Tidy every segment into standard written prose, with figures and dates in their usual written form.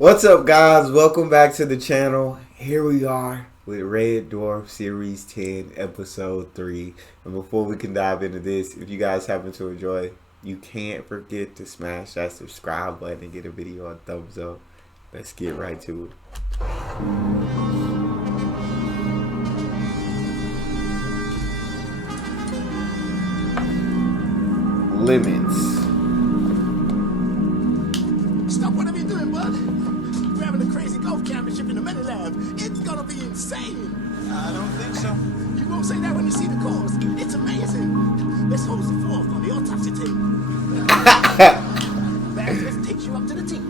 What's up, guys? Welcome back to the channel. Here we are with Red Dwarf Series 10, Episode 3. And before we can dive into this, if you guys happen to enjoy, you can't forget to smash that subscribe button and get a video a thumbs up. Let's get right to it. Limits. Stop whatever you're doing, bud. We're having a crazy golf championship in the Medi Lab. It's gonna be insane. I don't think so. You won't say that when you see the course. It's amazing. This hole's the fourth on the autopsy tape. Bags lift takes you up to the tee.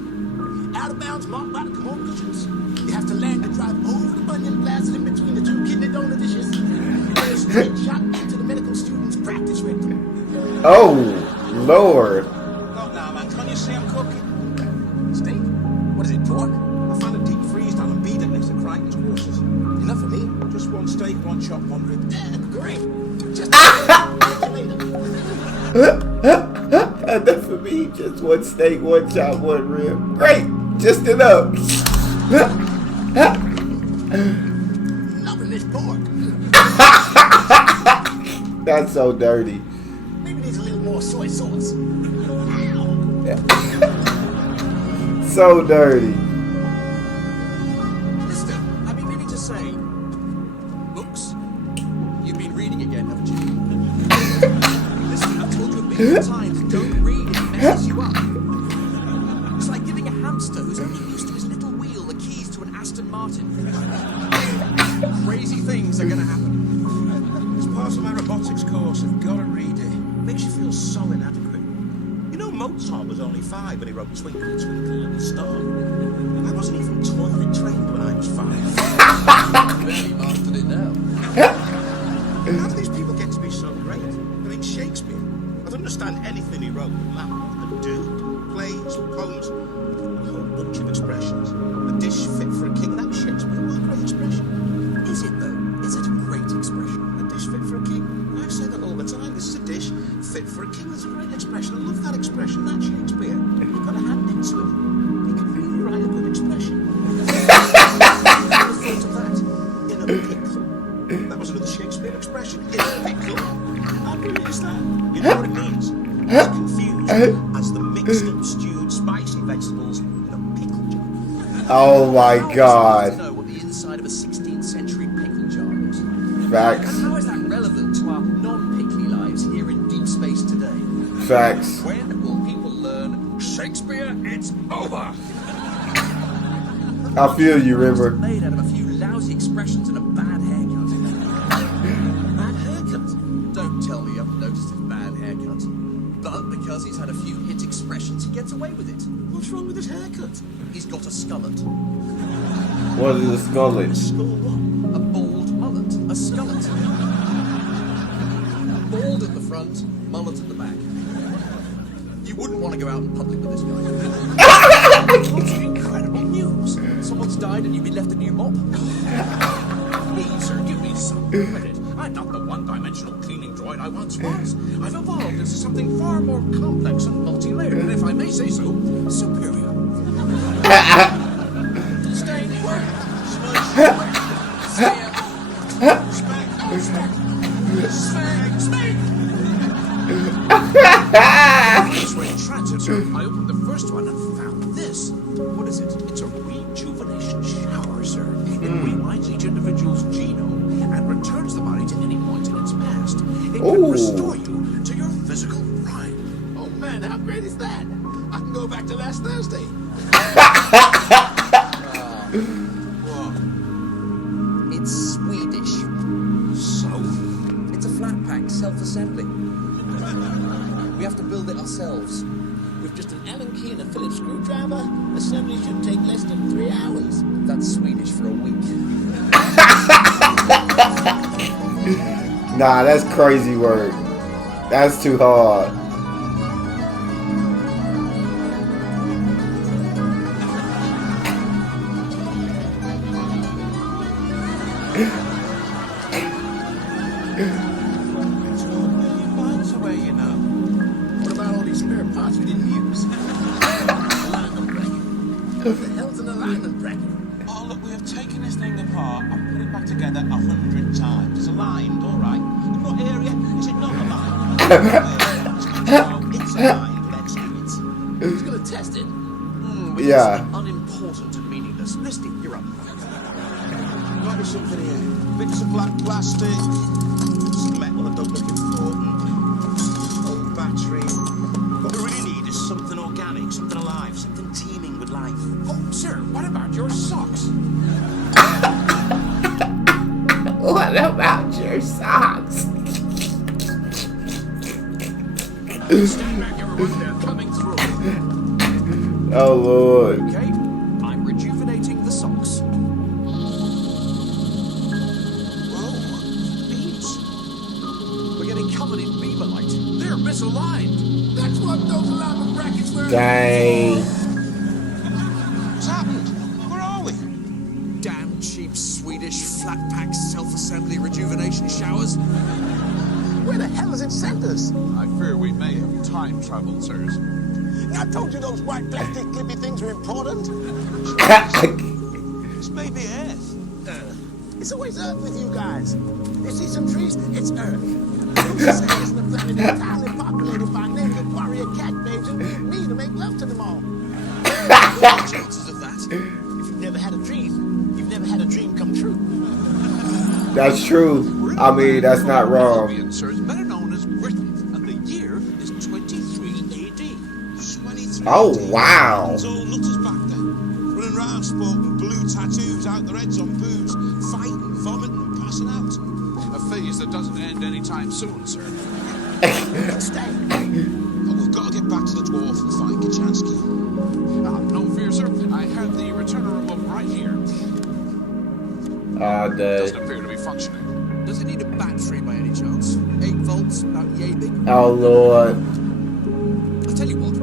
Out of bounds, marked by the commode cushions. You have to land and drive over the bunion blasted in between the two kidney donor dishes. A straight shot into the medical student's practice rectum. Oh, Lord. Not now, man. Can't you see I'm cooking? Steak? What is it, pork? I found a deep freeze down in Beedon next to Crichton's quarters. Enough for me? Just one steak, one chop, one rib. Great. Just Enough for me. Just one steak, one chop, one rib. Great. Just enough. loving this pork. That's so dirty. Maybe needs a little more soy sauce. So dirty. Mister, I've been meaning to say, books? You've been reading again, haven't you? Listen, I've told you a million times, don't read, it messes you up. It's like giving a hamster who's only used to his little wheel the keys to an Aston Martin. Crazy things are gonna happen. It's part of my robotics course. I've got to read it. Makes you feel so inadequate. You know, Mozart was only 5 when he wrote Twinkle, Twinkle, Little Star. I wasn't even toilet trained when I was 5. Barely mastered it now. How do these people get to be so great? I mean, Shakespeare. I don't understand anything he wrote. Lamb and do, plays, poems, a whole bunch of expressions. A dish fit for a king. That's Shakespeare. What a great expression. Is it though? Is it a great expression? A dish fit for a king. I say that all the time. This is a dish fit for a king. That's a great expression. I love that expression. That's Shakespeare. You've got to hand it to him. He can really write a good expression. I never thought of that. In a pickle. That was another Shakespeare expression. In a pickle. How brilliant is that? You know what it means? It's confused as the mixed up, stewed, spicy vegetables in a pickle jar. Oh my How God. is it to know what the inside of a 16th century pickle jar looks like? Facts. And how is that relevant to our non-pickly lives here in deep space today? Facts. When will people learn Shakespeare? It's over. I feel you, River. Made out of a few lousy expressions and a bad haircut. Bad haircut? Don't tell me you haven't noticed his bad haircut. But because he's had a few hit expressions, he gets away with it. What's wrong with his haircut? He's got a skullet. What is a skullet? Skull what? A bald mullet. A skullet. Bald at the front, mullet at the back. You wouldn't want to go out in public with this guy. What's incredible news? Someone's died and you've been left a new mop? Please, sir, give me some credit. I'm not the one-dimensional cleaning droid I once was. I've evolved into something far more complex and multi-layered, and if I may say so, superior. Stay work. I opened the first one and found this. What is it? It's a rejuvenation shower, sir. It rewinds each individual's genome and returns the body to any point in its past. It can restore you to your physical prime. Oh man, how great is that? I can go back to last Thursday. What? It's Swedish. So? It's a flat pack self-assembly. We have to build it ourselves. With just an Allen key and a Phillips screwdriver, assembly should take less than 3 hours. That's Swedish for a week. Nah, that's crazy work. That's too hard. It's 2 million miles away, you know. What about all these spare parts we didn't use? What the hell's an alignment bracket. Oh, look, we have taken this thing apart and put it back together 100 times. It's aligned, all right. In what area is it not aligned? It's aligned, let's do it. Who's going to test it? Yeah. Unimportant and meaningless. Misty, you're up. Might be something here. Bits of black plastic. Some metal that don't look important. Old battery. What we really need is something organic, something alive, something teeming with life. Oh, sir, what about your socks? What about your socks? Stand back, everyone. They're coming through. Oh Lord. Okay, I'm rejuvenating the socks. Whoa, beams. We're getting covered in beamer light. They're misaligned. That's what those alignment brackets were. Dang. What's happened? Where are we? Damn cheap Swedish flat pack self-assembly rejuvenation showers. Where the hell does it send us? I fear we may have time traveled, sirs. I told you those white plastic clippy things were important. This may be Earth. It's always Earth with you guys. You see some trees, it's Earth. It's the planet entirely populated by naked warrior cat babes and need me to make love to them all. What are the chances of that? If you've never had a dream, you've never had a dream come true. That's true. I mean, that's not wrong. Albion, sir, is better known as Britain, and the year is 23 AD. 23 Oh wow. There's all nutters back there. Running around sporting blue tattoos out their heads on boobs, fighting, vomiting, and passing out. A phase that doesn't end anytime soon, sir. Stay. But we've got to get back to the dwarf and find Kachansky. No fear, sir. I have the returner remote right here. Ah, Doesn't dang. appear to be functioning. Does it need a battery by any chance? 8 volts, about yay big? Oh Lord. I'll tell you what,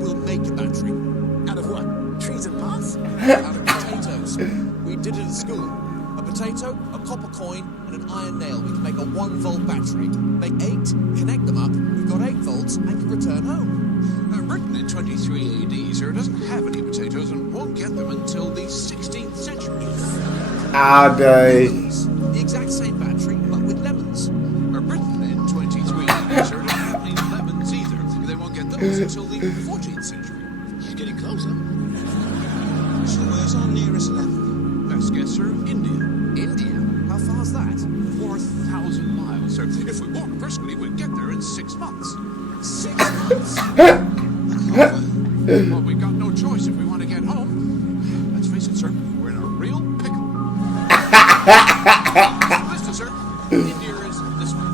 we'll make a battery. Out of what? Trees and moss? Out of potatoes. We did it at school. A potato, a copper coin, and an iron nail. We can make a 1-volt battery. Make 8, connect them up, we've got 8 volts, and can return home. Written in 23 AD, sir, doesn't have any potatoes and won't get them until the 16th century. Ah, dang. The exact same battery, but with lemons. Written in 23 AD, sir, doesn't have any lemons either. They won't get those until the 14th century. You're getting closer. So where's our nearest lemon? Best guess, sir, India. India? How far's that? 4,000 miles, sir. If we walk briskly, we'd get there in 6 months. 6 months? Well, we've got no choice if we want to get home. Let's face it, sir, we're in a real pickle. Listen, sir, India is this way.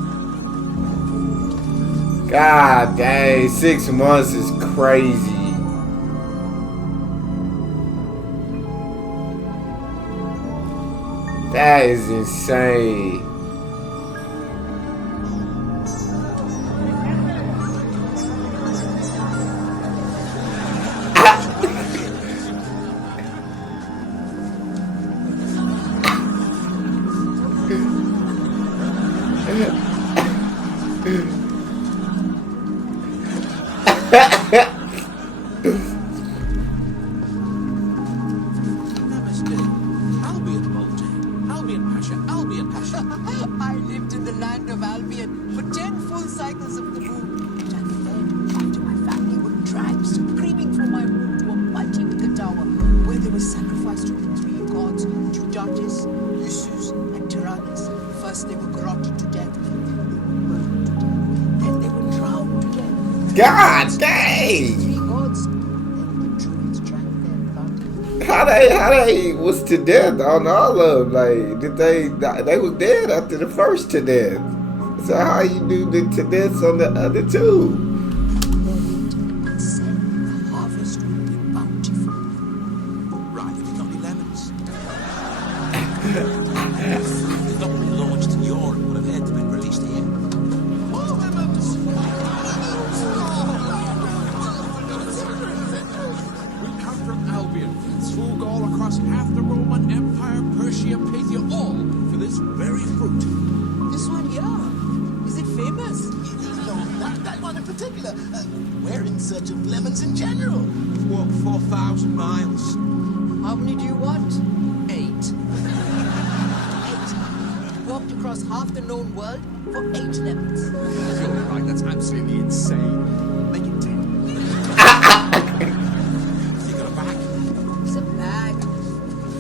God dang, 6 months is crazy. That is insane. Namaste. Albion Molte. Albion Pasha. Albion Pasha. I lived in the land of Albion for 10 full cycles of the moon. And I fed after my family were dragged screaming from my room to a mighty wicked tower where they were sacrificed to the 3 gods, Judatis, Lusus, and Tyrannus. First they were garroted to death, then they were burned to death, then they were drowned to death. God The dang. 3 gods, then the druids drank their blood. How they was to death on all of them? Like, did they was dead after the first to death. So how you do the to deaths on the other 2? And said the harvest would be bountiful. Right, have you got any lemons? They've not been launched in Europe, but I've heard they've been released here. More lemons! We come from Albion, through Gaul across half the Roman Empire, Persia, Parthia, all for this very fruit. This one here, is it famous? No, that one in particular. We're in search of lemons in general. We've walked 4,000 miles. I How many do you want? 8. 8. Walked across half the known world for 8 lemons. You're right, that's absolutely insane. Make it 10. You got a bag? It's a bag.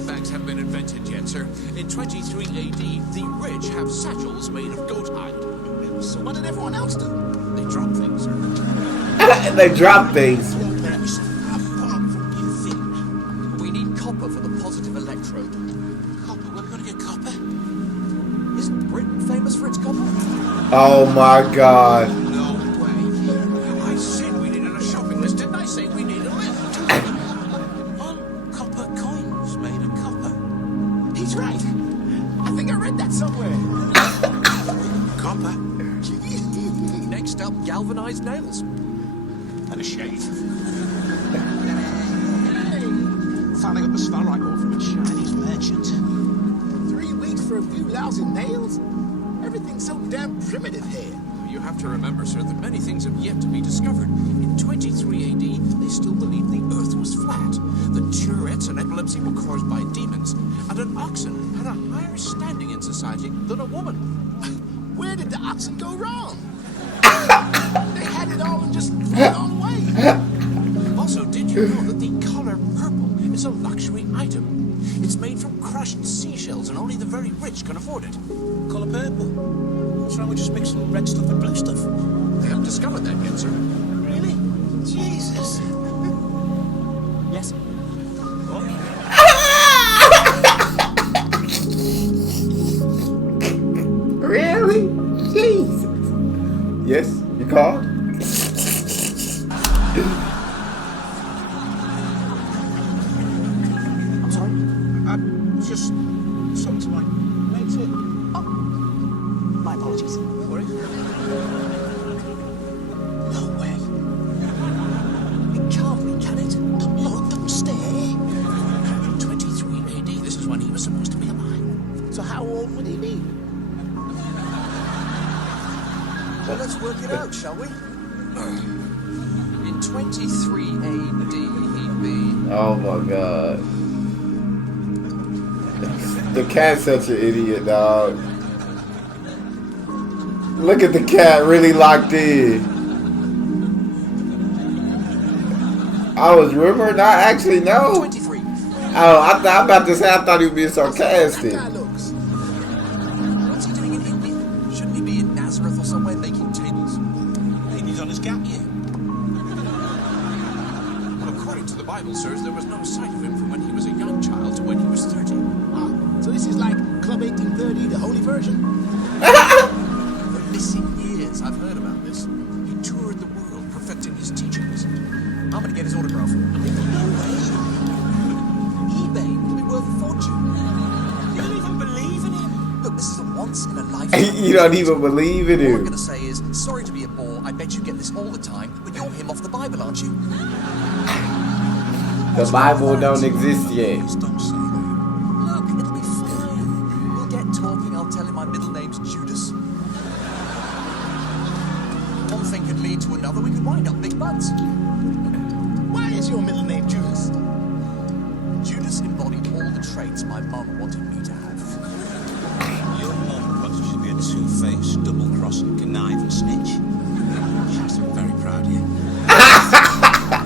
Bags haven't been invented yet, sir. In 23 AD, the rich have satchels made of goat hide. So what did everyone else do? They drop things, sir. They drop things. We need copper for the positive electrode. Copper? Where are we going to get copper? Isn't Britain famous for its copper? Oh my god. No way. I said we needed a shopping list, didn't I say we needed a lift? On copper coins made of copper. He's right. I think I read that somewhere. Copper? Next up, galvanized nails. And a shave. Finally got the starlight ore from a Chinese merchant. 3 weeks for a few lousy nails? Everything's so damn primitive here. You have to remember, sir, that many things have yet to be discovered. In 23 AD, they still believed the earth was flat. The Tourette's and epilepsy were caused by demons. And an oxen had a higher standing in society than a woman. Where did the oxen go wrong? They had it all and just threw it all away. Also, did you know that the color purple is a luxury item? It's made from crushed seashells and only the very rich can afford it. Colour purple. What's wrong with just mixing red stuff with blue stuff? They haven't discovered that yet, sir. Really? Jesus. Yes. Really? Jesus. Yes, you called? I'm sorry. Just something like makes it. Oh, my apologies. Don't worry. No way. It can't be, can it? Lord, don't stay. 23 AD, this is when he was supposed to be alive. So how old would he be? Well, let's work it out, shall we? In 23 AD, he'd be... Oh my god. The cat's such an idiot, dog. Look at the cat really locked in. I was rumor, not actually, no. 23. Oh, I'm about to say, I thought he was being sarcastic. That guy looks. What's he doing in India? Shouldn't he be in Nazareth or somewhere making tables? Maybe he's on his gap year. Well, according to the Bible, sirs, there was no sight of him from when he was a young child to when he was 30. Ah, so this is like Club 1830, the holy version? For missing years, I've heard about this. He toured the world, perfecting his teachings. I'm gonna get his autograph. No way. eBay will be worth a fortune. You don't even believe in him? Look, this is a once-in-a-lifetime. You don't even believe in All I'm him. gonna say is, sorry to be a bore, I bet you get this all the time, but you're him off the Bible, aren't you? The Bible don't exist yet. Please don't say that. Look, it'll be fine. We'll get talking, I'll tell him my middle name's Judas. One thing could lead to another, we could wind up big buds. Why is your middle name Judas? Judas embodied all the traits my mum wanted me to have. Your mum wants you to be a two-faced, double-crossing, conniving snitch. She must be very proud of you.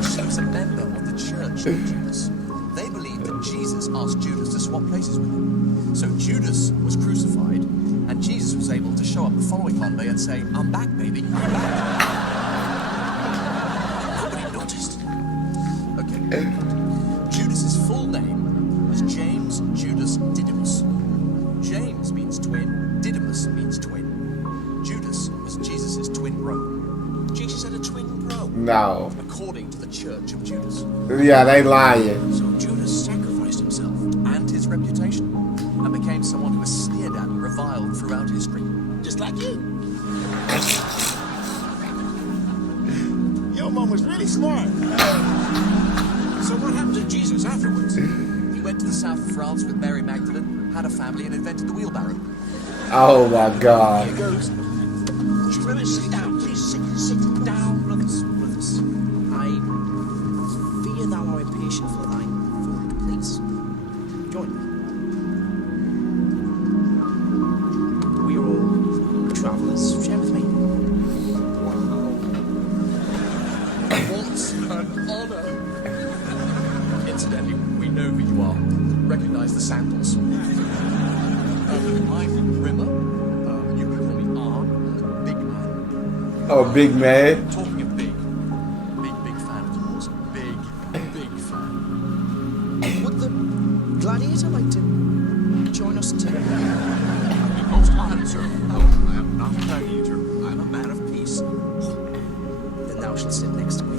She was a member of the church of Judas. They believed that Jesus asked Judas to swap places with him. So Judas was crucified, and Jesus was able to show up the following Monday and say, I'm back, baby, I'm back. Nobody noticed. Okay. Judas's full name was James Judas Didymus. James means twin, Didymus means twin. Judas was Jesus' twin bro. Jesus had a twin bro. No. According to the Church of Judas. Yeah, they lying. So Judas sacrificed himself and his reputation and became someone who was sneered at and reviled throughout history. Just like you. Your mom was really smart. So what happened to Jesus afterwards? He went to the south of France with Mary Magdalene, had a family, and invented the wheelbarrow. Oh my god. Here goes. Brothers, sit down, please. Sit down, brothers. Brothers, I fear thou art impatient for thine food, please. join me. We're all travellers. Share with me. What an honour. Incidentally, we know who you are. Recognise the sandals. I'm Rimmer. You can call me Arn. Big man. Oh, big man. Talking of big fan of yours. Big fan. Would the gladiator like to join us too? Most honored, sir. Oh, I am not a gladiator. I am a man of peace. Then thou shalt sit next to me.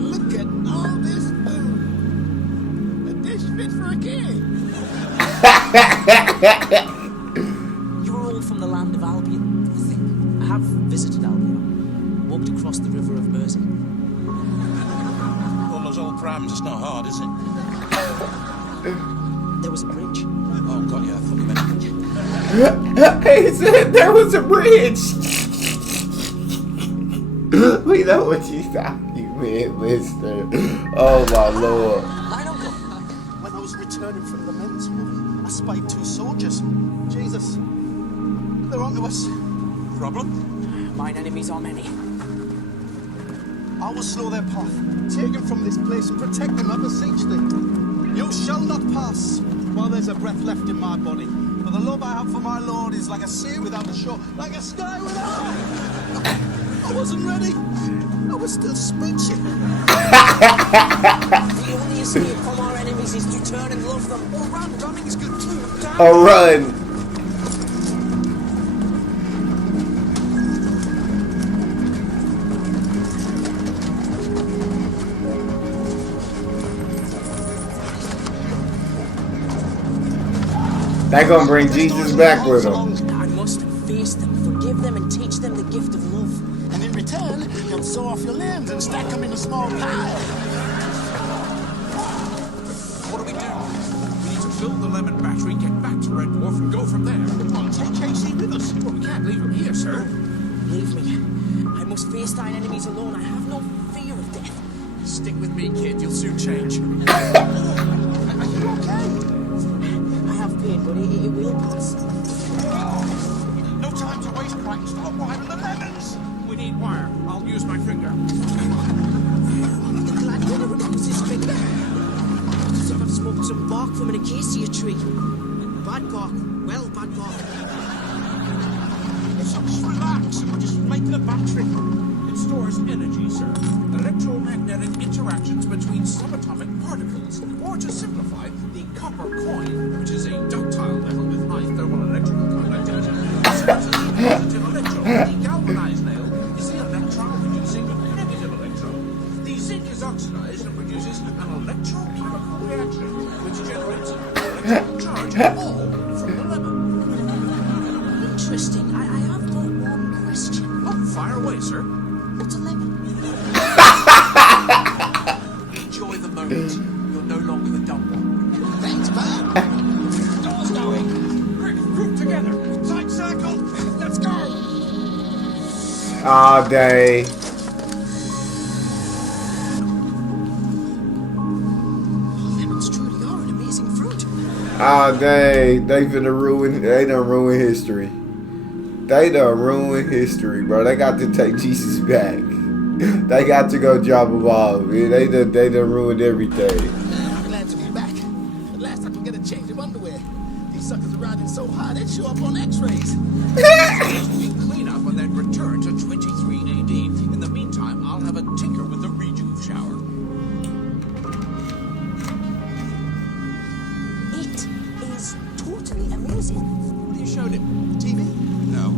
Look at all this food. A dish fit for a king. You are all from the land of Albion, I think. I have visited Albion. Walked across the river of Mersey. All those old prams, it's not hard, is it? There was a bridge. Oh, got you. I thought you meant... He said there was a bridge. We know what you thought, you man, mister. Oh my lord. Mine uncle. When I was returning from the men's hall, I spied 2 soldiers. Jesus, they're onto us. Problem? Mine enemies are many. I will slow their path, take them from this place and protect them, I beseech thee. You shall not pass while there's a breath left in my body. For the love I have for my Lord is like a sea without a shore, like a sky without... I wasn't ready. I was still speeching. The only escape from our enemies is to turn and love them. Or run. Running is good too. Damn. Oh, run. That gonna bring Jesus back with him. I must face them, forgive them, and teach them the gift of love. And in return, you'll saw off your limbs and stack them in a small pile. What do? We need to fill the lemon battery, get back to Red Dwarf, and go from there. I'll take Casey with us. Well, we can't leave him here, sir. Leave me. I must face thine enemies alone. I have no fear of death. Stick with me, kid. You'll soon change. Are you okay? I have pain, but it will pass. No time to waste, Frank. Stop wiring the lemons. We need wire. I'll use my finger. The gladiator removes his finger. So I've smoked some bark from an acacia tree. Bad bark. Well, bad bark. So just relax. We're just making a battery. It stores energy, sir. Electromagnetic interactions between subatomic particles. Or to simplify, the copper coin, which is a ductile metal with high thermal electrical conductivity, serves as a positive electrode. The galvanized nail is the electron producing negative electrode. The zinc is oxidized and produces an electrochemical reaction, which generates an electrical charge all from the lemon. Interesting. I have but one question. Oh, fire away, sir. What's a lemon? Enjoy the moment. You're no longer the dumb one. Thanks, man. Door's going. Quick, group together. Tight circle. Let's go. All day. Lemons truly are an amazing fruit. All day. They done ruin history. They done ruin history, bro. They got to take Jesus back. They got to go drop them off. They done ruined everything. I'm glad to be back. At last I can get a change of underwear. These suckers are riding so high they'd show up on x-rays. We clean up and then return to 23 AD. In the meantime, I'll have a tinker with the rejuve shower. It is totally amazing. What have you showed him? TV? No.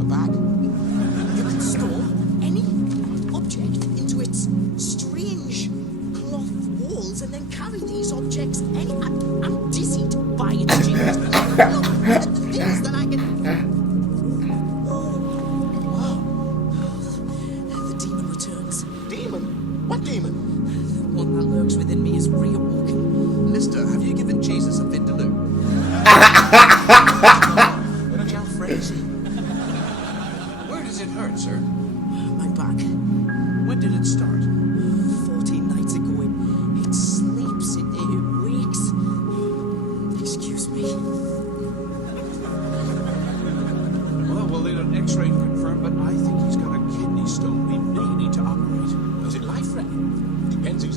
A bag? You can store any object into its strange cloth walls and then carry these objects I'm dizzied by its genius. Look at the things that I can... Wow. The demon returns. Demon? What demon? The one that lurks within me is reawoken. Lister, have you given Jesus a vindaloo?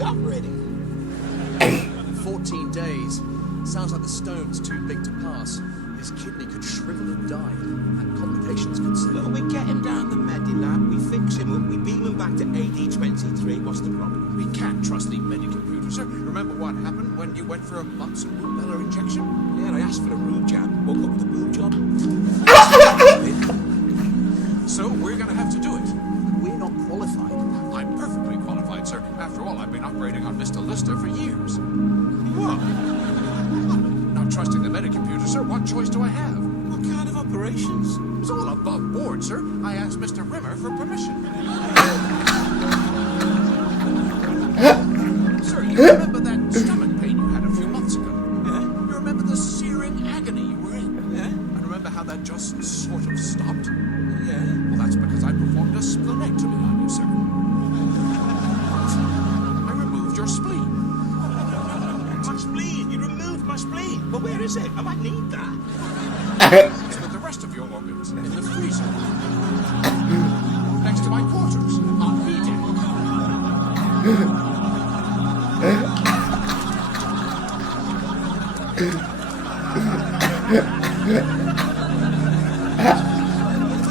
operating? 14 days. Sounds like the stone's too big to pass. His kidney could shrivel and die, and complications could Look, slow. we get him down the Medilab, we fix him up, we beam him back to AD 23. What's the problem? We can't trust the Medicomputer, sir. Remember what happened when you went for a Bunsen rubella injection? Yeah, I asked for a roof jab. Woke up with a boob job. So we're gonna have to do it. We're not qualified. I'm perfectly qualified, sir. After all, I've been operating on Mr. Lister for years. What? Not trusting the Medicomputer, sir. What choice do I have? What kind of operations? It's all above board, sir. I asked Mr. Rimmer for permission. Sir, you remember that stomach pain you had a few months ago? Yeah? You remember the searing agony you were in? Yeah? And remember how that just sort of stopped? Yeah? Well, that's because I performed a splenectomy on you, sir. I removed your spleen. My spleen! You removed my spleen! But where is it? I might need that. It's with the rest of your organs in the freezer. Next to my quarters on B-Deck.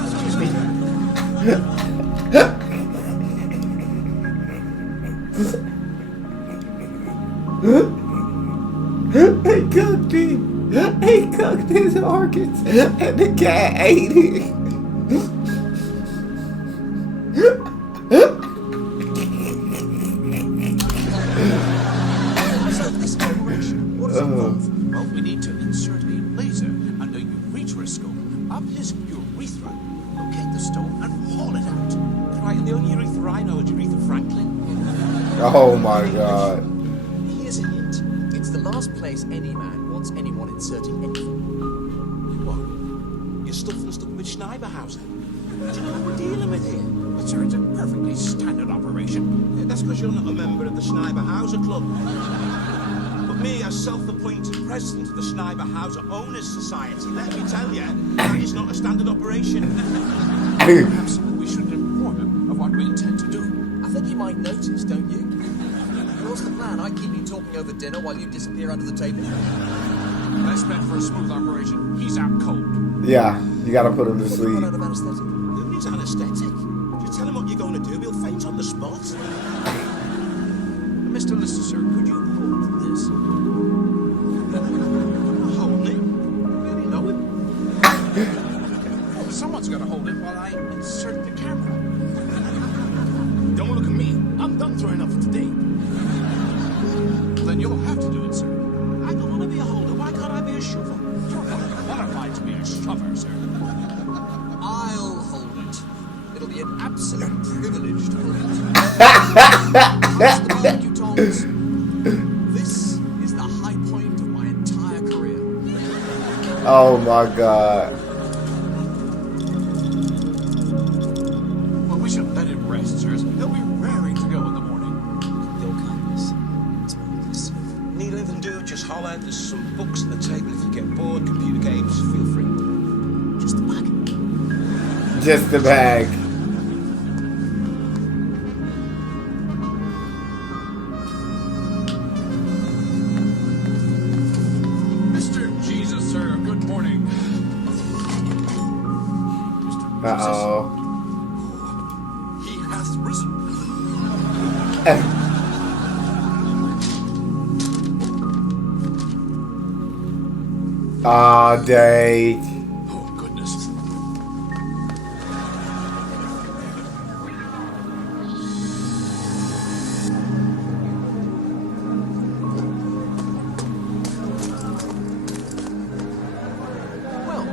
Excuse me. He cooked it. He cooked his organs, and the cat ate it. So this operation, what does it involve? Well, we need to insert a laser under ureteroscope up his urethra, locate the stone, and haul it out. Right, and the only urethra I know is Urethra Franklin. Oh my god. Here's a hint. It's the last place any man wants anyone inserting anything. What? You're stuffing stuff with Schneiberhauser. Do you know what we're dealing with here? But sir, it's a perfectly standard operation. Yeah, that's because you're not a member of the Schneiberhauser Club. But me, as self-appointed president of the Schneiberhauser Owners Society, let me tell you, that is not a standard operation. Perhaps we should inform him of what we intend to do. I think he might notice, don't you? What's the plan? I keep you talking over dinner while you disappear under the table. Best bet for a smooth operation. He's out cold. Yeah, you gotta put him to Run sleep. out of anesthetic. Who needs anaesthetic? Just tell him what you're going to do, he'll faint on the spot. Mr. Lister, sir, could you hold this? Hold it. Really know him. Well, someone's got to hold it while I insert the camera. Don't look at me. I'm done throwing up for today. Then you'll have to do it, sir. I don't want to be a holder. Why can't I be a shover? You're not qualified to be a shover, sir. I'll hold it. It'll be an absolute privilege to hold it. Trust the barbecue tongs. This is the high point of my entire career. Oh my god. Well, we should let him rest, sir. He'll be raring to go in the morning. Your kindness. It's marvelous. Need anything to do, just holler. There's some books on the table. If you get bored, computer games, feel free. Just a bag. Just the bag. Mr. Jesus, sir, good morning. Mr. Uh-oh. He hath risen. Ah, dang. Oh, goodness. Well,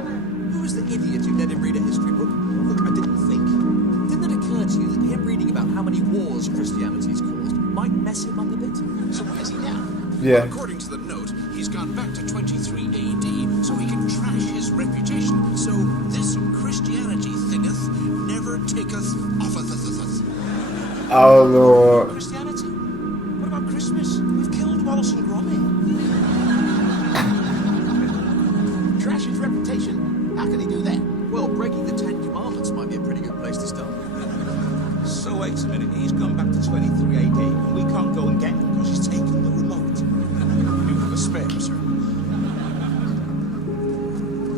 who was the idiot who let him read a history book? Look, I didn't think. Didn't it occur to you that him reading about how many wars Christianity's caused might mess him up a bit? So where's he now? Yeah. According to the note, he's gone back to 23 AD so he can trash his reputation. So this Christianity thingeth never taketh offeth. Oh lord. Christianity? What about Christmas? We've killed Wallace and Gromit. Trash his reputation? How can he do that? Well, breaking the 10 Commandments might be a pretty good place to start. So wait a minute, he's gone back to 23 AD and we can't go and get him because he's taken the remote. You have a spare, sir?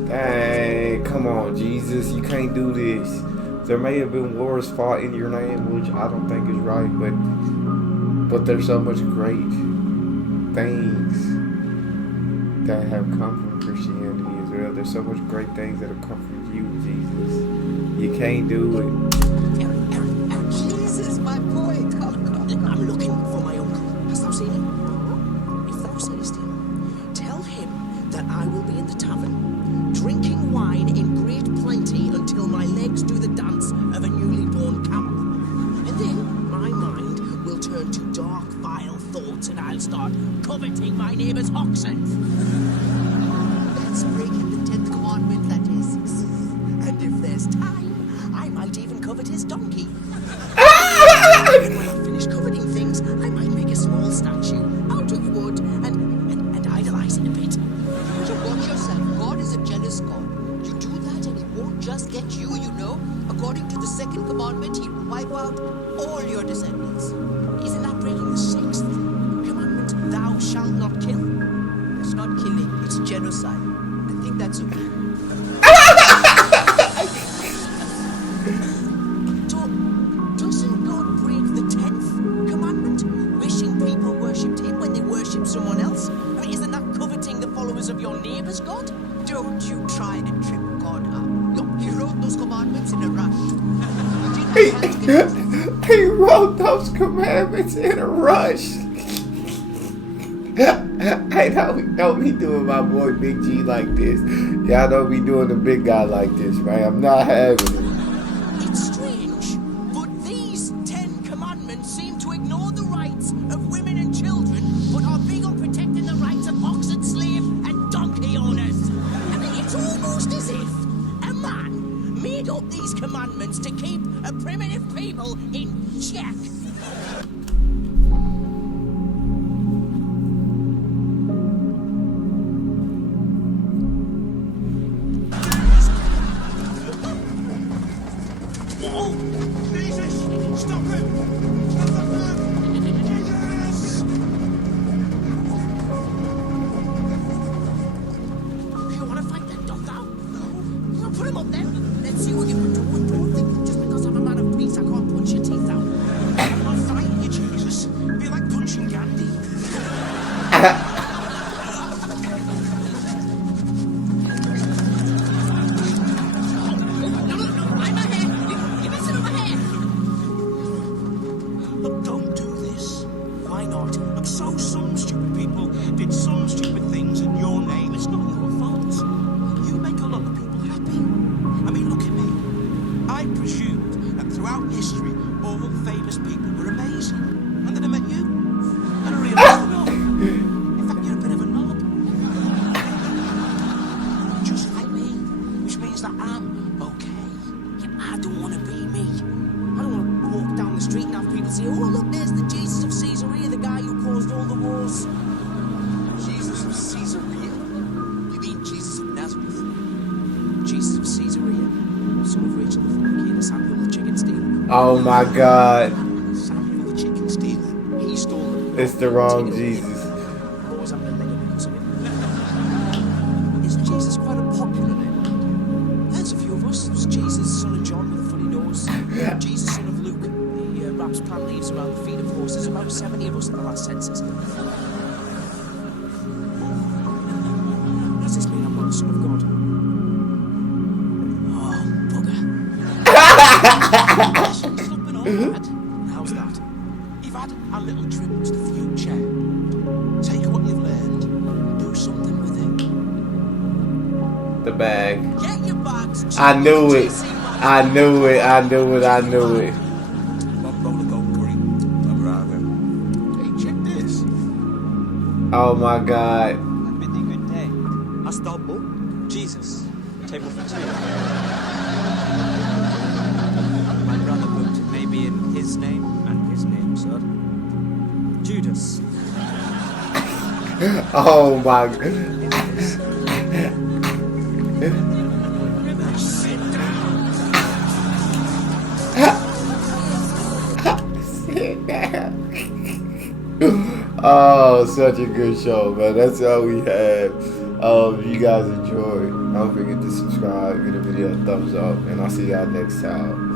Dang, come on, Jesus, you can't do this. There may have been wars fought in your name, which I don't think is right, but there's so much great things that have come from Christianity as well. There's so much great things that have come from you, Jesus. You can't do it. Jesus, my boy, come. I'm looking for my uncle. Hast thou seen him? If thou seest him, tell him that I will be in the tavern, drinking wine in great plenty until my legs do the dance of a newly born camel. And then my mind will turn to dark, vile thoughts and I'll start coveting my neighbour's oxen. That's breaking the 10th commandment, that is. And if there's time, I might even covet his donkey. And when I finish coveting things, I might make a small statue out of wood and idolize it a bit. So watch yourself. God is a jealous God. You do that and he won't just get you, you know. According to the 2nd commandment, he will wipe out all your descendants. Isn't that breaking the 6th commandment? Thou shalt not kill. It's not killing, it's genocide. I think that's okay. Doesn't God break the 10th commandment? Wishing people worshipped him when they worship someone else? I mean, isn't that coveting the followers of your neighbour's God? Don't you try to trip God up. Look, he wrote those commandments in a rush. He wrote those commandments in a rush. Hey, don't be doing my boy Big G like this. Y'all don't be doing the big guy like this, right? I'm not having it. It's strange, but these 10 commandments seem to ignore the rights of women and children, but are big on protecting the rights of oxen, slave, and donkey owners. I mean, it's almost as if a man made up these commandments to keep a primitive people in check. Jesus! Stop him! Stop that man! Jesus! You want to fight them, don't thou? No. Well, put him up then. Let's see what you can do. Don't think just because I'm a man of peace I can't punch your teeth out. I'm not fighting you, Jesus. Be like punching Gandhi. No, I'm ahead. You're messing up ahead. Look, don't do this. Why not? Look, so some stupid people did some stupid things in your name. It's not your fault. You make a lot of people happy. I mean, look at me. I presumed that throughout history, all famous people were amazing. And then I met you. And I realised they're not. In fact, you're a bit of a knob. Just like me. Which means that I'm okay. Yeah, I don't want to be me. I don't want to walk down the street and have people say, oh, look, there's the Jesus of Caesarea, the guy who caused all the wars. Jesus of Caesarea? You mean Jesus of Nazareth? Jesus of Caesarea, son of Rachel the fornicator, Samuel the chicken stealer. Oh my God. Samuel the chicken stealer. He stole them. It's the wrong Jesus. Always having a leg up because of it. Isn't Jesus quite a popular name? There's a few of us. There's Jesus, son of John with a funny nose. Jesus, son of Luke. He wraps palm leaves around the feet of horses. About 70 of us in the last census. Does this mean I'm not the son of God? Oh, bugger. It's not been all bad. How's that? You've had a little trip to the future. Take what you've learned, do something with it. The bag. Get your bags. I knew it. I knew it. I knew it. I knew it. One bowl of gold curry. A burger. Hey, check this. Oh my God. Been a good day. Istanbul, Jesus, table for two. My brother booked it maybe in his name and his name, sir. Judas. Oh my God. Sit down. Oh, such a good show, man. That's all we have. If you guys enjoyed, don't forget to subscribe, give the video a thumbs up, and I'll see y'all next time.